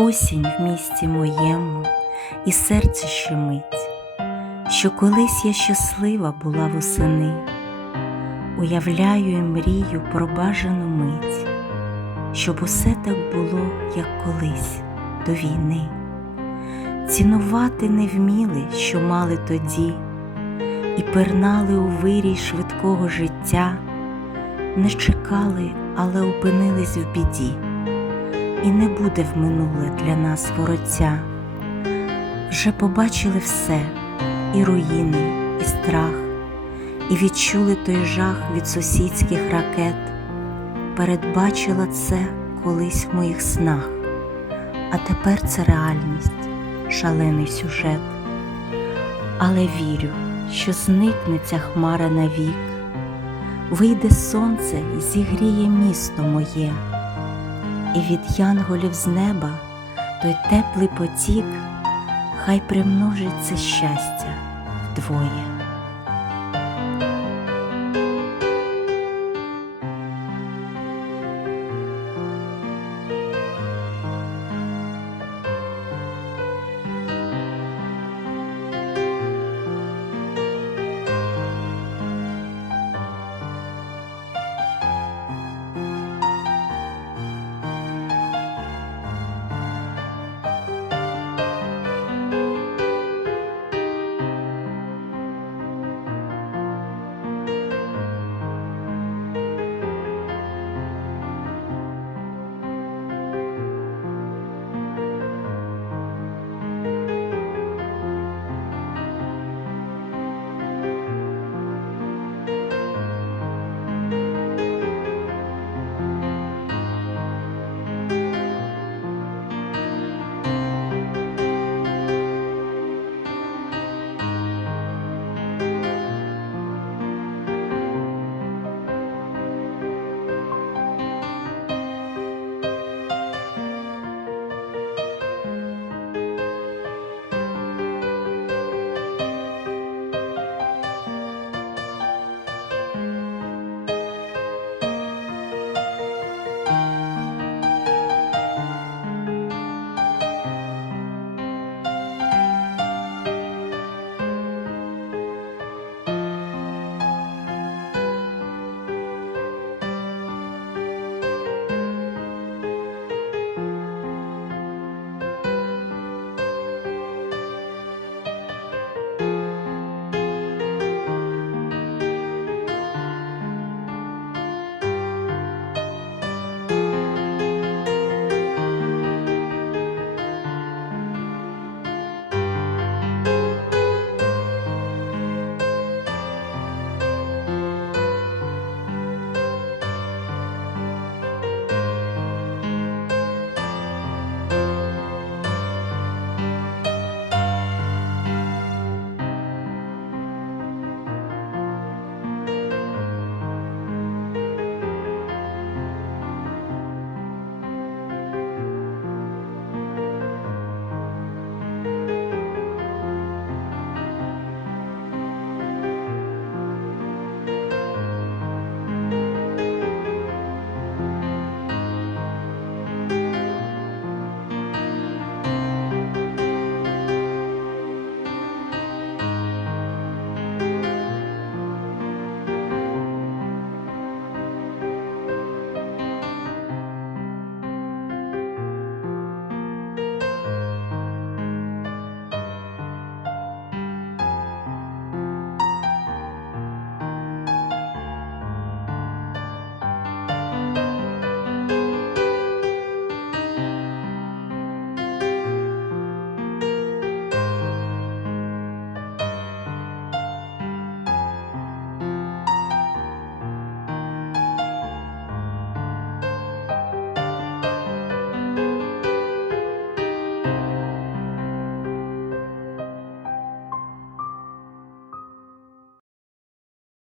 Осінь в місті моєму, і серце щемить, що колись я щаслива була восени, уявляю і мрію про бажану мить, щоб усе так було, як колись до війни. Цінувати не вміли, що мали тоді, і пернали у вирій швидкого життя, не чекали, але опинились в біді і не буде в минуле для нас вороття. Вже побачили все, і руїни, і страх, і відчули той жах від сусідських ракет. Передбачила це колись в моїх снах, а тепер це реальність, шалений сюжет. Але вірю, що зникне ця хмара навік, вийде сонце і зігріє місто моє і від янголів з неба той теплий потік, хай примножиться щастя вдвоє.